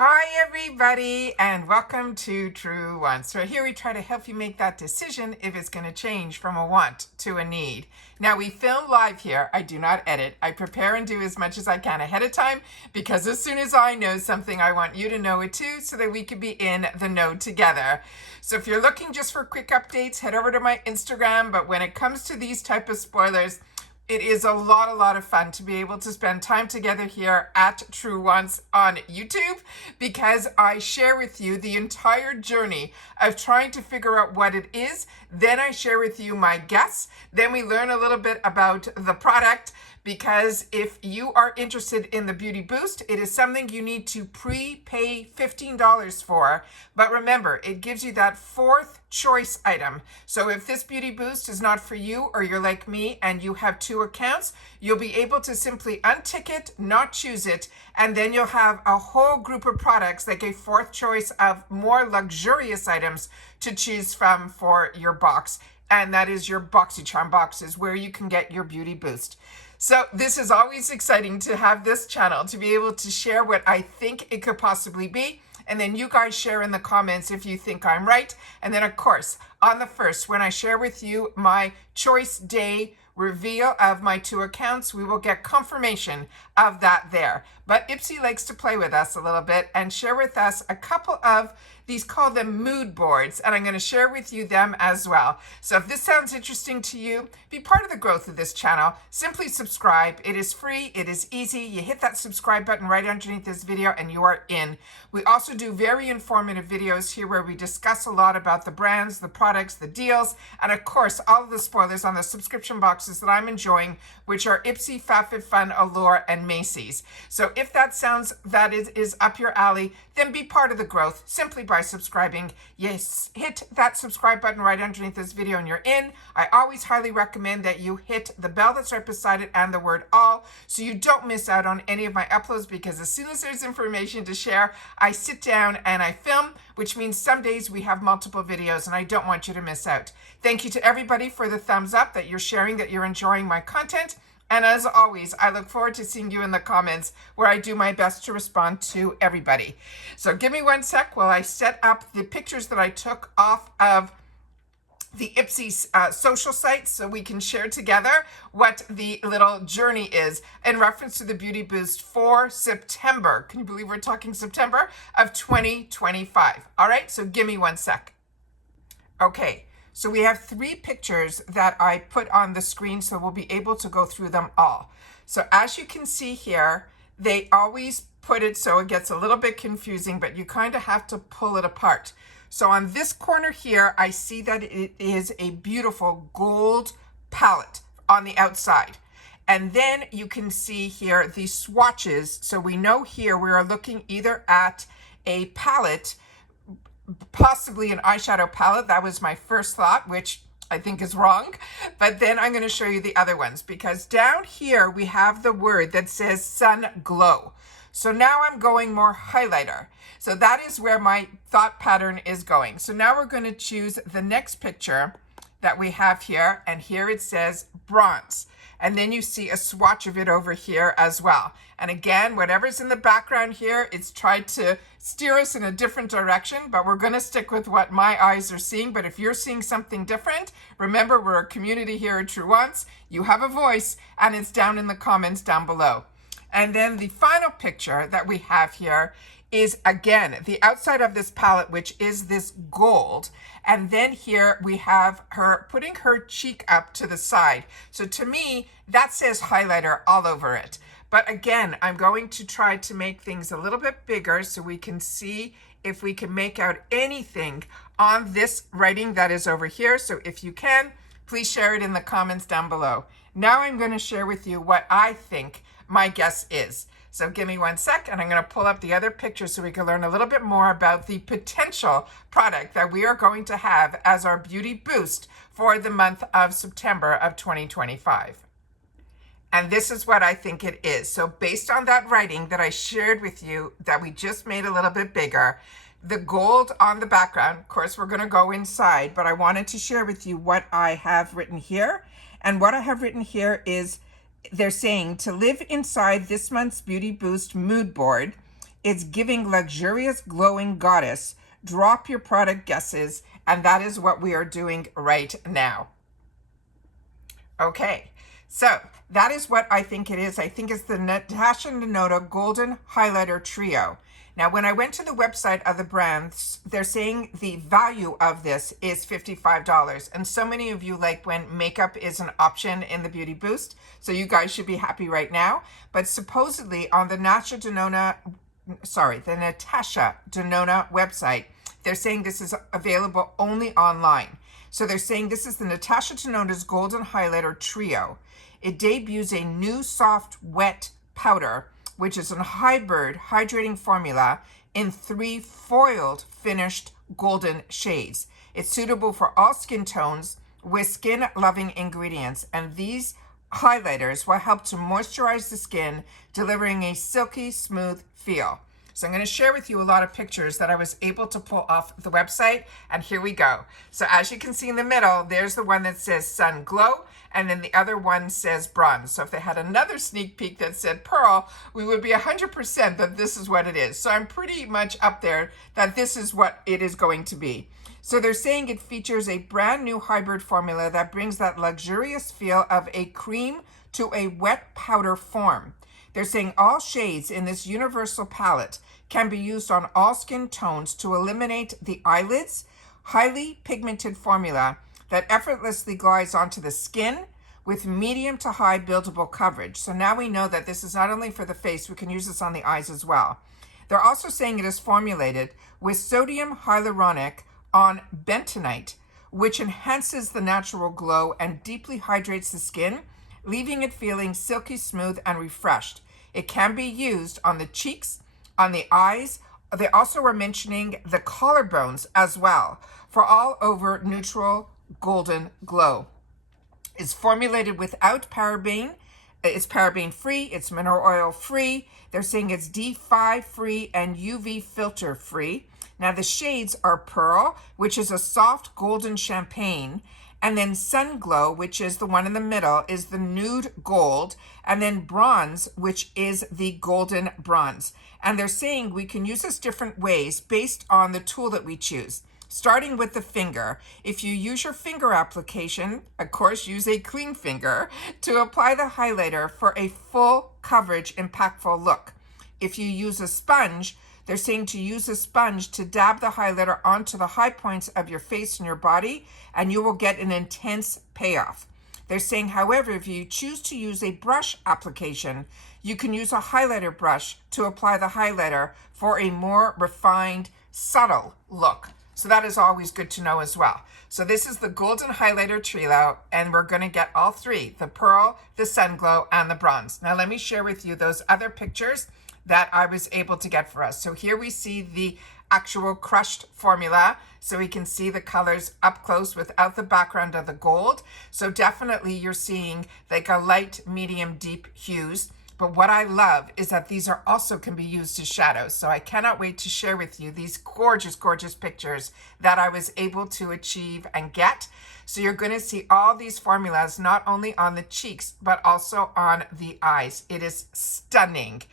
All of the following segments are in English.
Hi everybody, and welcome to Truewants. So here we try to help you make that decision if it's going to change from a want to a need. Now we film live here. I do not edit. I prepare and do as much as I can ahead of time because as soon as I know something, I want you to know it too so that we can be in the know together. So if you're looking just for quick updates, head over to my Instagram. But when it comes to these type of spoilers, it is a lot of fun to be able to spend time together here at Truewants on YouTube because I share with you the entire journey of trying to figure out what it is. Then I share with you my guess. Then we learn a little bit about the product because if you are interested in the Beauty Boost, it is something you need to prepay $15 for. But remember, it gives you that fourth choice item. So if this Beauty Boost is not for you or you're like me and you have two accounts, you'll be able to simply untick it, not choose it, and then you'll have a whole group of products like a fourth choice of more luxurious items to choose from for your box. And that is your BoxyCharm boxes where you can get your Beauty Boost. So this is always exciting to have this channel, to be able to share what I think it could possibly be. And then you guys share in the comments if you think I'm right. And then of course, on the first, when I share with you my choice day reveal of my two accounts, we will get confirmation of that there. But IPSY likes to play with us a little bit and share with us a couple of these, call them mood boards, and I'm going to share with you them as well. So if this sounds interesting to you, be part of the growth of this channel. Simply subscribe. It is free. It is easy. You hit that subscribe button right underneath this video and you are in. We also do very informative videos here where we discuss a lot about the brands, the products, the deals, and of course, all of the spoilers on the subscription boxes that I'm enjoying, which are IPSY, FabFitFun, Allure, and Macy's. So if that sounds that is up your alley, then be part of the growth simply by subscribing. Yes, hit that subscribe button right underneath this video and you're in. I always highly recommend that you hit the bell that's right beside it and the word all so you don't miss out on any of my uploads, because as soon as there's information to share, I sit down and I film, which means some days we have multiple videos and I don't want you to miss out. Thank you to everybody for the thumbs up that you're sharing, that you're enjoying my content. And as always, I look forward to seeing you in the comments where I do my best to respond to everybody. So give me one sec while I set up the pictures that I took off of the IPSY social sites so we can share together what the little journey is in reference to the Beauty Boost for September. Can you believe we're talking September of 2025? All right, so give me one sec. Okay. So we have three pictures that I put on the screen so we'll be able to go through them all. So as you can see here, they always put it so it gets a little bit confusing, but you kind of have to pull it apart. So on this corner here, I see that it is a beautiful gold palette on the outside. And then you can see here the swatches. So we know here we are looking either at a palette, possibly an eyeshadow palette. That was my first thought, which I think is wrong. But then I'm going to show you the other ones, because down here we have the word that says Sun Glow. So now I'm going more highlighter. So that is where my thought pattern is going. So now we're going to choose the next picture that we have here. And here it says bronze. And then you see a swatch of it over here as well. And again, whatever's in the background here, it's tried to steer us in a different direction, but we're going to stick with what my eyes are seeing. But if you're seeing something different, remember, we're a community here at Truewants. You have a voice, and it's down in the comments down below. And then the final picture that we have here is, again, the outside of this palette, which is this gold. And then here we have her putting her cheek up to the side. So to me, that says highlighter all over it. But again, I'm going to try to make things a little bit bigger so we can see if we can make out anything on this writing that is over here. So if you can, please share it in the comments down below. Now I'm going to share with you what I think my guess is. So give me one sec and I'm going to pull up the other pictures so we can learn a little bit more about the potential product that we are going to have as our Beauty Boost for the month of September of 2025. And this is what I think it is. So based on that writing that I shared with you that we just made a little bit bigger, the gold on the background, of course, we're going to go inside, but I wanted to share with you what I have written here. And what I have written here is they're saying to live inside this month's Beauty Boost mood board, It's giving luxurious glowing goddess. Drop your product guesses, and that is what we are doing right now. Okay, so that is what I think it is. I think it's the Natasha Denona Golden Highlighter Trio. Now, when I went to the website of the brands, they're saying the value of this is $55. And so many of you like when makeup is an option in the Beauty Boost. So you guys should be happy right now. But supposedly on the Natasha Denona website, they're saying this is available only online. So they're saying this is the Natasha Denona's Golden Highlighter Trio. It debuts a new soft wet powder, which is a hybrid hydrating formula in 3 foiled finished golden shades. It's suitable for all skin tones with skin-loving ingredients, and these highlighters will help to moisturize the skin, delivering a silky smooth feel. So I'm going to share with you a lot of pictures that I was able to pull off the website, and here we go. So as you can see in the middle, there's the one that says Sun Glow, and then the other one says Bronze. So if they had another sneak peek that said Pearl, we would be 100% that this is what it is. So I'm pretty much up there that this is what it is going to be. So they're saying it features a brand new hybrid formula that brings that luxurious feel of a cream to a wet powder form. They're saying all shades in this universal palette can be used on all skin tones to eliminate the eyelids. Highly pigmented formula that effortlessly glides onto the skin with medium to high buildable coverage. So now we know that this is not only for the face, we can use this on the eyes as well. They're also saying it is formulated with sodium hyaluronic on bentonite, which enhances the natural glow and deeply hydrates the skin, leaving it feeling silky smooth and refreshed. It can be used on the cheeks, on the eyes. They also were mentioning the collarbones as well for all over neutral golden glow. It's formulated without paraben. It's paraben free. It's mineral oil free. They're saying it's D5 free and UV filter free. Now the shades are Pearl, which is a soft golden champagne, and then Sun Glow, which is the one in the middle, is the nude gold, and then Bronze, which is the golden bronze. And they're saying we can use this different ways based on the tool that we choose. Starting with the finger. If you use your finger application, of course, use a clean finger to apply the highlighter for a full coverage, impactful look. If you use a sponge, they're saying to use a sponge to dab the highlighter onto the high points of your face and your body, and you will get an intense payoff. They're saying, however, if you choose to use a brush application, you can use a highlighter brush to apply the highlighter for a more refined, subtle look. So that is always good to know as well. So this is the Golden Highlighter Trio, and we're going to get all 3, the Pearl, the Sun Glow, and the Bronze. Now let me share with you those other pictures that I was able to get for us. So here we see the actual crushed formula, so we can see the colors up close without the background of the gold. So definitely you're seeing like a light, medium, deep hues. But what I love is that these are also can be used as shadows. So I cannot wait to share with you these gorgeous, gorgeous pictures that I was able to achieve and get. So you're going to see all these formulas not only on the cheeks, but also on the eyes. It is stunning.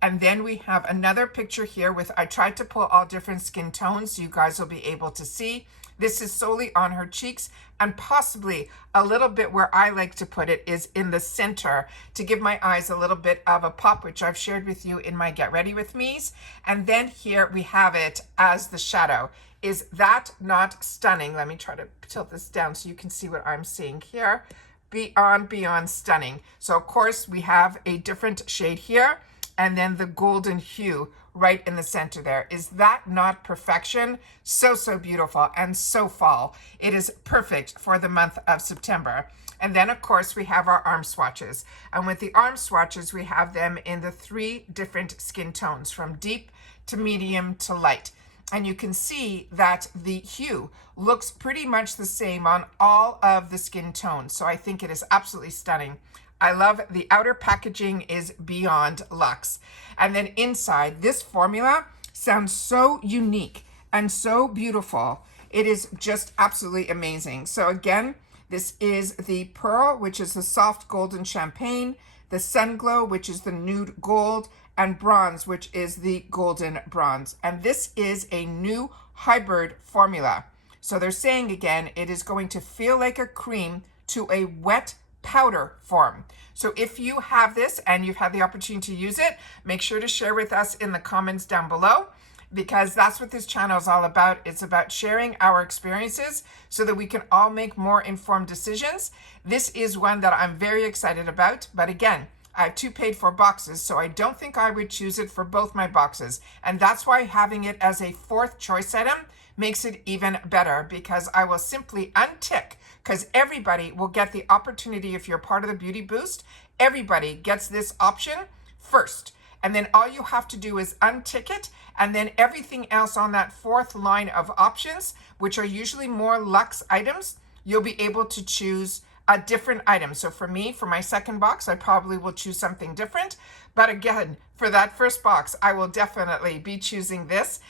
And then we have another picture here with, I tried to pull all different skin tones so you guys will be able to see. This is solely on her cheeks, and possibly a little bit where I like to put it is in the center to give my eyes a little bit of a pop, which I've shared with you in my Get Ready With Me's. And then here we have it as the shadow. Is that not stunning? Let me try to tilt this down so you can see what I'm seeing here. Beyond stunning. So of course we have a different shade here, and then the golden hue right in the center there. Is that not perfection? So, so beautiful and so fall. It is perfect for the month of September. And then of course we have our arm swatches. And with the arm swatches, we have them in the 3 different skin tones, from deep to medium to light. And you can see that the hue looks pretty much the same on all of the skin tones. So I think it is absolutely stunning. I love the outer packaging is beyond luxe. And then inside, this formula sounds so unique and so beautiful. It is just absolutely amazing. So again, this is the Pearl, which is the soft golden champagne, the Sun Glow, which is the nude gold, and bronze, which is the golden bronze. And this is a new hybrid formula. So they're saying again, it is going to feel like a cream to a wet powder form. So if you have this and you've had the opportunity to use it, make sure to share with us in the comments down below, because that's what this channel is all about. It's about sharing our experiences so that we can all make more informed decisions. This is one that I'm very excited about, but again, I have 2 paid for boxes, so I don't think I would choose it for both my boxes. And that's why having it as a 4th choice item makes it even better, because I will simply untick, because everybody will get the opportunity. If you're part of the Beauty Boost, everybody gets this option first. And then all you have to do is untick it, and then everything else on that 4th line of options, which are usually more luxe items, you'll be able to choose a different item. So for me, for my 2nd box, I probably will choose something different. But again, for that 1st box, I will definitely be choosing this.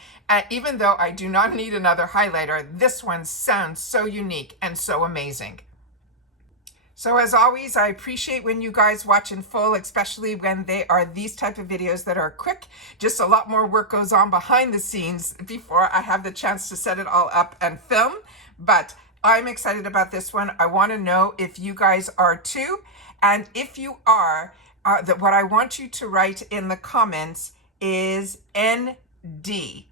Even though I do not need another highlighter, this one sounds so unique and so amazing. So as always, I appreciate when you guys watch in full, especially when they are these type of videos that are quick. Just a lot more work goes on behind the scenes before I have the chance to set it all up and film. But I'm excited about this one. I want to know if you guys are too. And if you are, what I want you to write in the comments is ND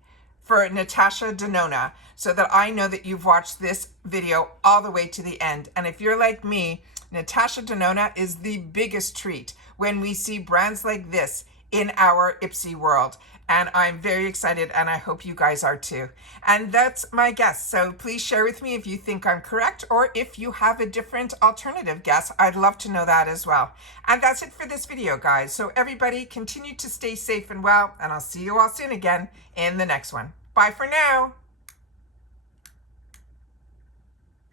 for Natasha Denona, so that I know that you've watched this video all the way to the end. And if you're like me, Natasha Denona is the biggest treat when we see brands like this in our IPSY world. And I'm very excited, and I hope you guys are too. And that's my guess. So please share with me if you think I'm correct, or if you have a different alternative guess. I'd love to know that as well. And that's it for this video, guys. So everybody continue to stay safe and well, and I'll see you all soon again in the next one. Bye for now.